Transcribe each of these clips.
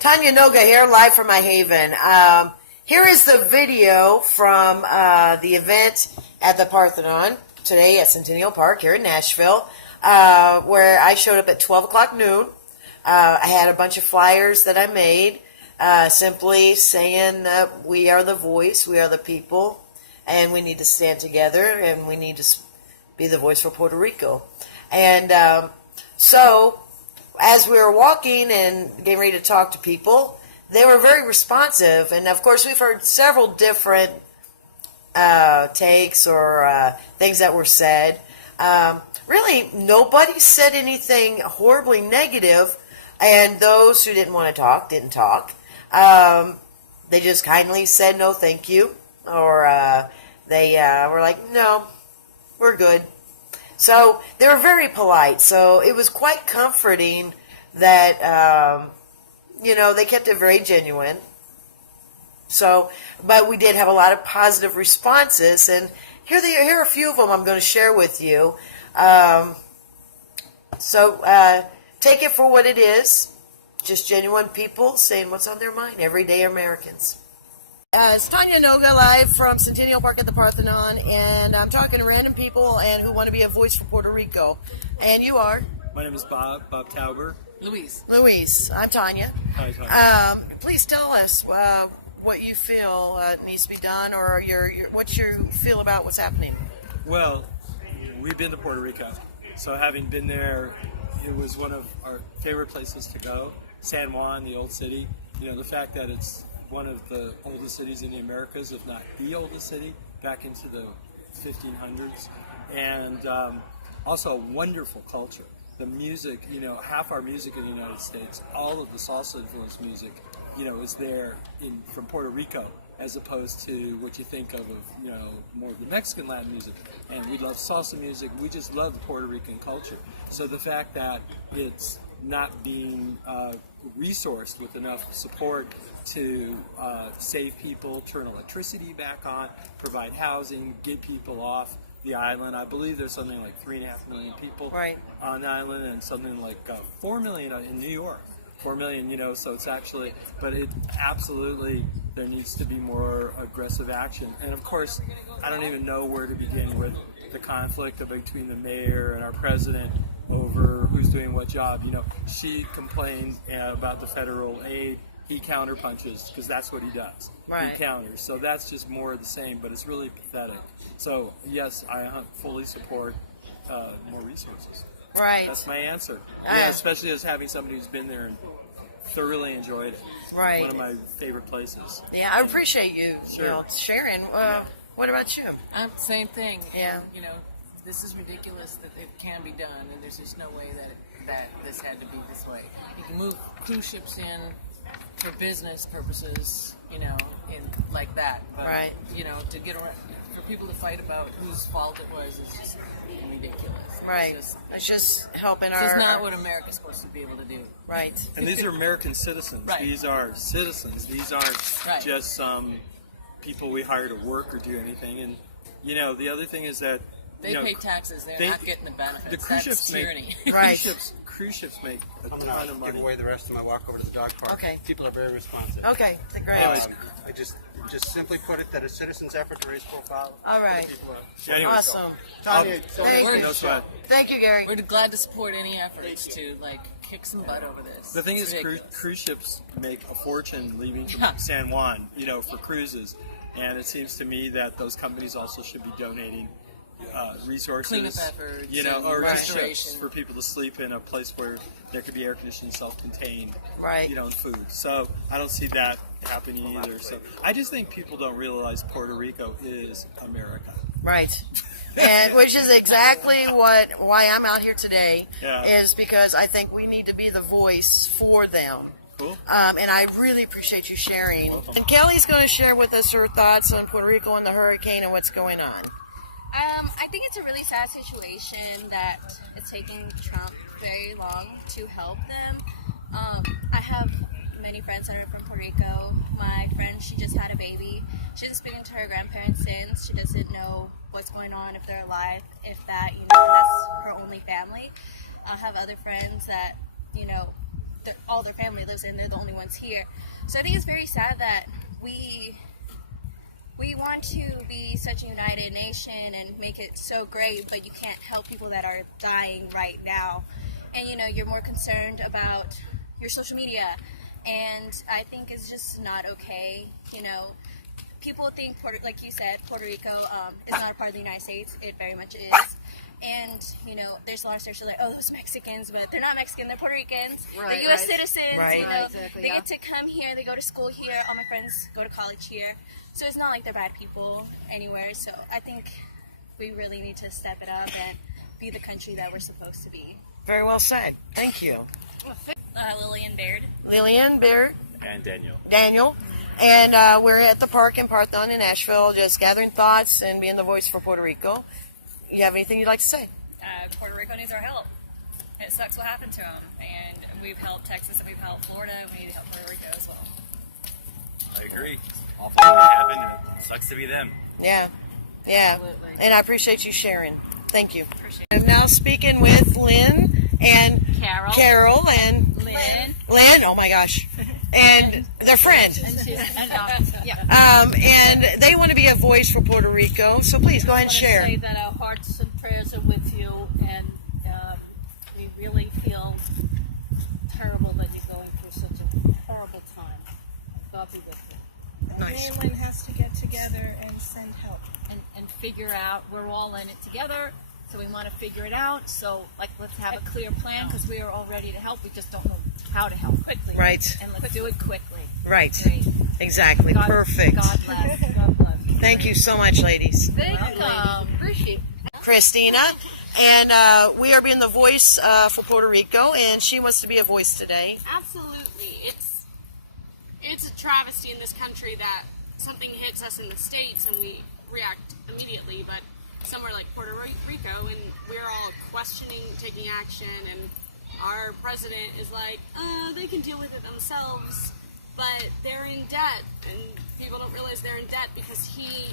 Tanya Noga here, live from my haven. Here is the video from the event at the Parthenon today at Centennial Park here in Nashville, where I showed up at 12 o'clock noon. I had a bunch of flyers that I made simply saying that we are the voice, we are the people, and we need to stand together, and we need to be the voice for Puerto Rico. And so as we were walking and getting ready to talk to people, they were very responsive. And of course, we've heard several different takes or things that were said. Really, nobody said anything horribly negative, and those who didn't want to talk didn't talk. They just kindly said no, thank you, or they were like, no, we're good. So they were very polite. So it was quite comforting that, they kept it very genuine. So, but we did have a lot of positive responses, and here are a few of them I'm going to share with you. Take it for what it is. Just genuine people saying what's on their mind, everyday Americans. It's Tanya Noga live from Centennial Park at the Parthenon, and I'm talking to random people and who want to be a voice for Puerto Rico. And you are? My name is Bob Tauber. Louise. I'm Tanya. Hi, Tanya. Please tell us what you feel needs to be done, or what you feel about what's happening. Well, we've been to Puerto Rico, so having been there, it was one of our favorite places to go. San Juan, the old city. The fact that it's one of the oldest cities in the Americas, if not the oldest city, back into the 1500s. And also a wonderful culture. The music, half our music in the United States, all of the salsa-influenced music, is there from Puerto Rico, as opposed to what you think of more of the Mexican Latin music. And we love salsa music. We just love the Puerto Rican culture. So the fact that it's not being resourced with enough support to save people, turn electricity back on, provide housing, get people off the island. I believe there's something like 3.5 million people on the island, and something like 4 million in New York. 4 million, so it's actually, but it absolutely, there needs to be more aggressive action. And of course, I don't even know where to begin with the conflict between the mayor and our president over who's doing what job. She complains about the federal aid. He counterpunches, because that's what he does. He counters. So that's just more of the same, but it's really pathetic. So yes, I fully support more resources. Right. That's my answer. Yeah, especially as having somebody who's been there and thoroughly enjoyed it. Right. One of my favorite places. Yeah, I appreciate you, sharing. What about you? Same thing. Yeah. This is ridiculous that it can be done, and there's just no way that this had to be this way. You can move cruise ships in for business purposes, in like that. But, to get around, for people to fight about whose fault it was is just ridiculous. Right. It's just helping This is not what America's supposed to be able to do. Right. And these are American citizens. Right. These are citizens. These aren't just some people we hire to work or do anything. And, the other thing is that they pay taxes. They're not getting the benefits. The cruise ships tyranny. Cruise ships make a ton of money. Give away the rest of my walk over to the dog park. Okay. People are very responsive. Okay. Great. I just simply put it that a citizen's effort to raise profile. All right. Anyway, Awesome. Tanya, Thank you, Gary. We're glad to support any efforts to kick some butt over this. The thing is, cruise ships make a fortune leaving from San Juan, for cruises, and it seems to me that those companies also should be donating resources, cleanup efforts, or just ships for people to sleep in a place where there could be air conditioning, self-contained, and food. So I don't see that happening either. So I just think people don't realize Puerto Rico is America. Right. And which is exactly why I'm out here today, is because I think we need to be the voice for them. Cool. And I really appreciate you sharing. And Kelly's going to share with us her thoughts on Puerto Rico and the hurricane and what's going on. I think it's a really sad situation that it's taking Trump very long to help them. I have many friends that are from Puerto Rico. My friend, she just had a baby. She hasn't spoken to her grandparents since. She doesn't know what's going on, if they're alive, if that, that's her only family. I have other friends that, all their family lives in. They're the only ones here. So I think it's very sad that we want to be such a united nation and make it so great, but you can't help people that are dying right now. And you're more concerned about your social media, and I think it's just not okay. People think like you said, Puerto Rico is not a part of the United States. It very much is. And, there's a lot of searches like, oh, those Mexicans, but they're not Mexican, they're Puerto Ricans. They're U.S. citizens, Exactly, they get to come here, they go to school here, all my friends go to college here. So it's not like they're bad people anywhere. So I think we really need to step it up and be the country that we're supposed to be. Very well said. Thank you. Lillian Baird. Lillian, Bear, And Daniel. Daniel. And we're at the park in Parthon in Nashville, just gathering thoughts and being the voice for Puerto Rico. You have anything you'd like to say? Puerto Rico needs our help. It sucks what happened to them, and we've helped Texas and we've helped Florida. We need to help Puerto Rico as well. I agree. Awful thing that happened. It sucks to be them. Yeah. Absolutely. And I appreciate you sharing. Thank you. I'm now speaking with Lynn and Carol and Lynn. Lynn, oh my gosh. And their friend. And they want to be a voice for Puerto Rico. So please go ahead and share. I want to say that our hearts and prayers are with you, and we really feel terrible that you're going through such a horrible time. God be with you. Nice. Mainland has to get together and send help. And figure out, we're all in it together, so we want to figure it out. So, let's have a clear plan, because we are all ready to help. We just don't know how to help quickly. Right. And let's do it quickly. Right. Great. Exactly. Perfect. God bless. God bless. Thank you so much, ladies. Thank you. Appreciate it. Christina. And we are being the voice for Puerto Rico, and she wants to be a voice today. Absolutely. It's a travesty in this country that something hits us in the States and we react immediately, but somewhere like Puerto Rico, and we're all questioning taking action, and our president is like, they can deal with it themselves, but they're in debt, and people don't realize they're in debt because he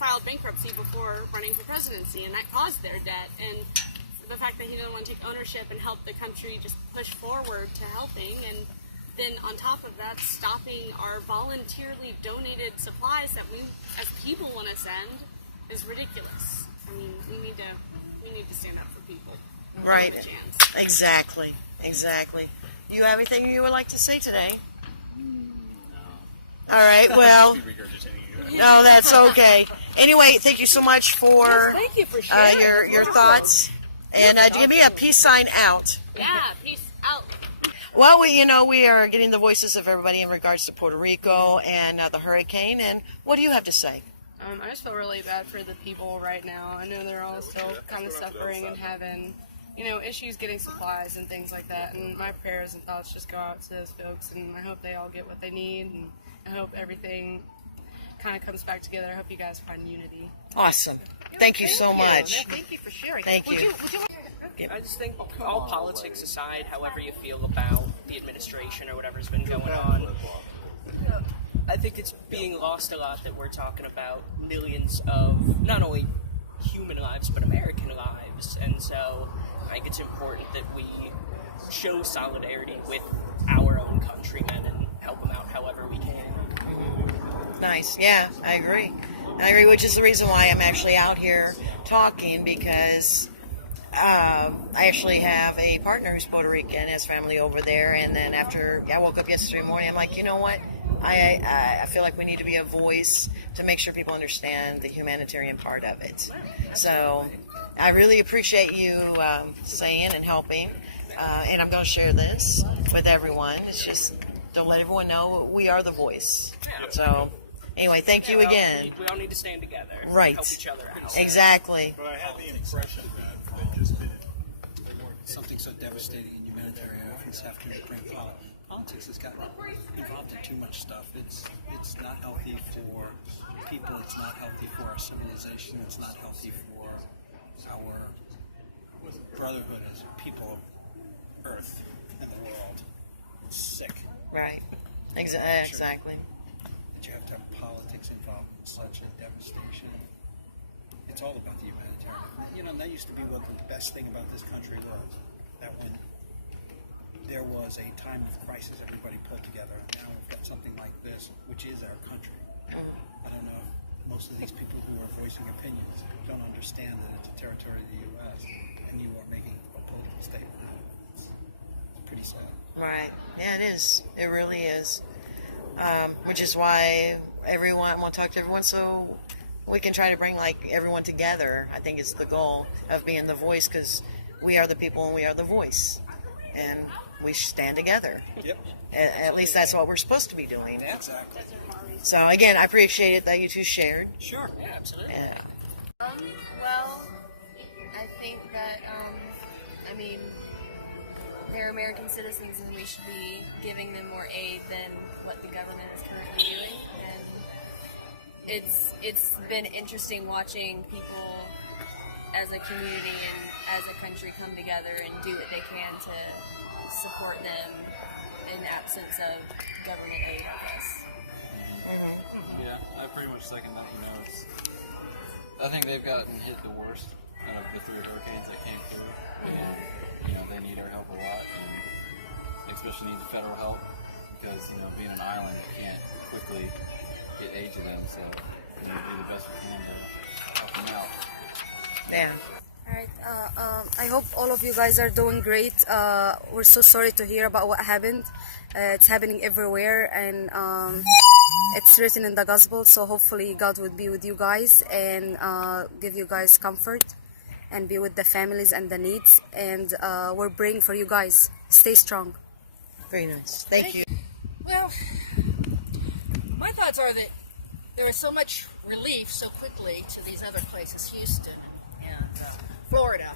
filed bankruptcy before running for presidency, and that caused their debt. And the fact that he didn't want to take ownership and help the country just push forward to helping, and then on top of that, stopping our voluntarily donated supplies that we as people want to send is ridiculous. I mean, we need to stand up for people. Right. Give them a chance. Exactly. You have anything you would like to say today? All right, well, no, that's okay. Anyway, thank you so much for, Thank you for sharing. your thoughts. And give me a peace sign out. Yeah, peace out. Well, we are getting the voices of everybody in regards to Puerto Rico and the hurricane. And what do you have to say? I just feel really bad for the people right now. I know they're all still kind of suffering and having, issues getting supplies and things like that. And my prayers and thoughts just go out to those folks, and I hope they all get what they need, and I hope everything kind of comes back together. I hope you guys find unity. Awesome. Thank you so much. Thank you for sharing. Thank you. I just think, all politics aside, however you feel about the administration or whatever's been going on, I think it's being lost a lot that we're talking about millions of not only human lives but American lives, and so I think it's important that we show solidarity with our own countrymen and help them out however we can. Nice. Yeah, I agree, which is the reason why I'm actually out here talking, because I actually have a partner who's Puerto Rican, has family over there, and then after I woke up yesterday morning, I'm like, you know what? I feel like we need to be a voice to make sure people understand the humanitarian part of it. So I really appreciate you saying and helping, and I'm going to share this with everyone. It's just, don't let everyone know we are the voice. So anyway, thank you again. We all need to stand together. Right. Help each other out. Exactly. But I had the impression that just been Something so devastating in humanitarian efforts after Ukraine politics has gotten involved in too much stuff. It's not healthy for people. It's not healthy for our civilization. It's not healthy for our brotherhood as people of Earth and the world. It's sick. Right. Exactly. That you have to have politics involved in such a devastation. It's all about the humanitarian. That used to be what the best thing about this country was. That when there was a time of crisis, everybody pulled together, and now we've got something like this, which is our country. I don't know, most of these people who are voicing opinions don't understand that it's a territory of the U.S., and you are making a political statement out of it. It's pretty sad. Right. Yeah, it is. It really is. Which is why I want to talk to everyone so we can try to bring everyone together. I think it's the goal of being the voice, because we are the people and we are the voice, and we stand together. Yep. At least that's what we're supposed to be doing. Yeah, exactly. So again, I appreciate it that you two shared. Sure. Yeah, absolutely. Yeah. Well, I think that, they're American citizens and we should be giving them more aid than what the government is currently doing. And it's been interesting watching people as a community and as a country come together and do what they can to support them in the absence of government aid, I guess. Yeah, I pretty much second that. I think they've gotten hit the worst of the 3 hurricanes that came through, and they need our help a lot, and especially need federal help because being an island, you can't quickly get aid to them. So we need to do the best we can to help them out. Yeah. Alright, I hope all of you guys are doing great. We're so sorry to hear about what happened. It's happening everywhere, and it's written in the gospel, so hopefully God would be with you guys and give you guys comfort and be with the families and the needs, and we're praying for you guys. Stay strong. Very nice. Thank you. Well, my thoughts are that there is so much relief so quickly to these other places, Houston and Florida,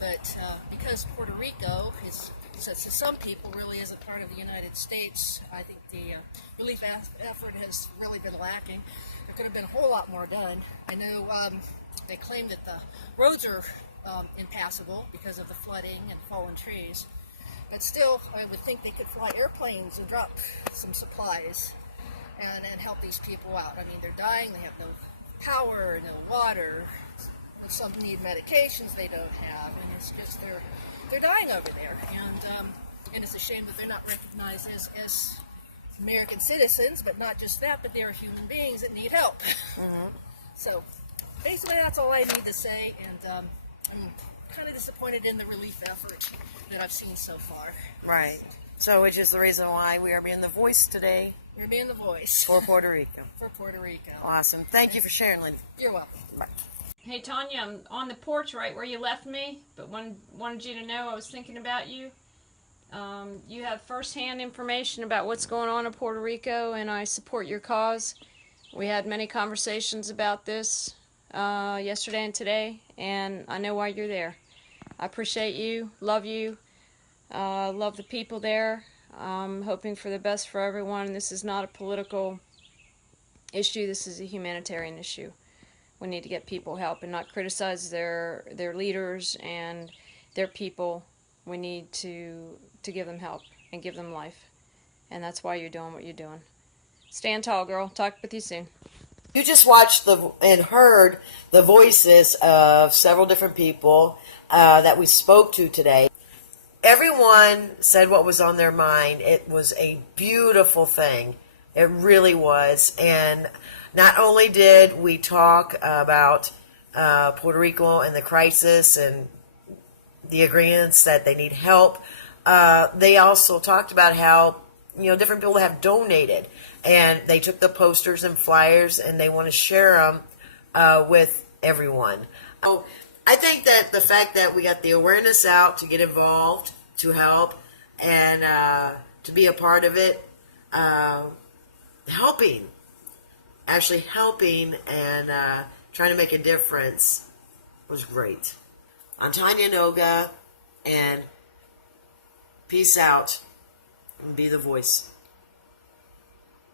but because Puerto Rico is, to some people, really isn't part of the United States, I think the relief effort has really been lacking. There could have been a whole lot more done. I know they claim that the roads are impassable because of the flooding and fallen trees, but still, I would think they could fly airplanes and drop some supplies and help these people out. I mean, they're dying, they have no power, no water. Some need medications they don't have, and it's just they're dying over there, and it's a shame that they're not recognized as American citizens, but not just that, but they're human beings that need help. So basically that's all I need to say, and I'm kind of disappointed in the relief effort that I've seen so far. Right. So which is the reason why we are being the voice today. We're being the voice. For Puerto Rico. For Puerto Rico. Awesome. Thank you for sharing, Lindy. You're welcome. Bye. Hey Tanya, I'm on the porch right where you left me, but wanted you to know I was thinking about you. You have first-hand information about what's going on in Puerto Rico, and I support your cause. We had many conversations about this yesterday and today, and I know why you're there. I appreciate you, love the people there. I'm hoping for the best for everyone. This is not a political issue, this is a humanitarian issue. We need to get people help and not criticize their leaders and their people. We need to give them help and give them life. And that's why you're doing what you're doing. Stand tall, girl. Talk with you soon. You just watched and heard the voices of several different people that we spoke to today. Everyone said what was on their mind. It was a beautiful thing. It really was. And not only did we talk about Puerto Rico and the crisis and the agreements that they need help, they also talked about how different people have donated, and they took the posters and flyers and they want to share them with everyone. So I think that the fact that we got the awareness out to get involved, to help, and to be a part of it, actually helping and trying to make a difference was great. I'm Tanya Noga, and peace out, and be the voice.